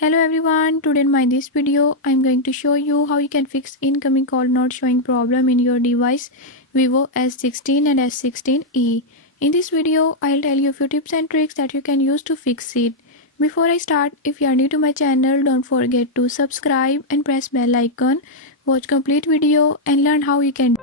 Hello everyone, today in this video I'm going to show you how you can fix incoming call not showing problem in your device Vivo S16 and S16e. In this video I'll tell you a few tips and tricks that you can use to fix it. Before I start, if you are new to my channel, don't forget to subscribe and press bell icon. Watch complete video and learn how you can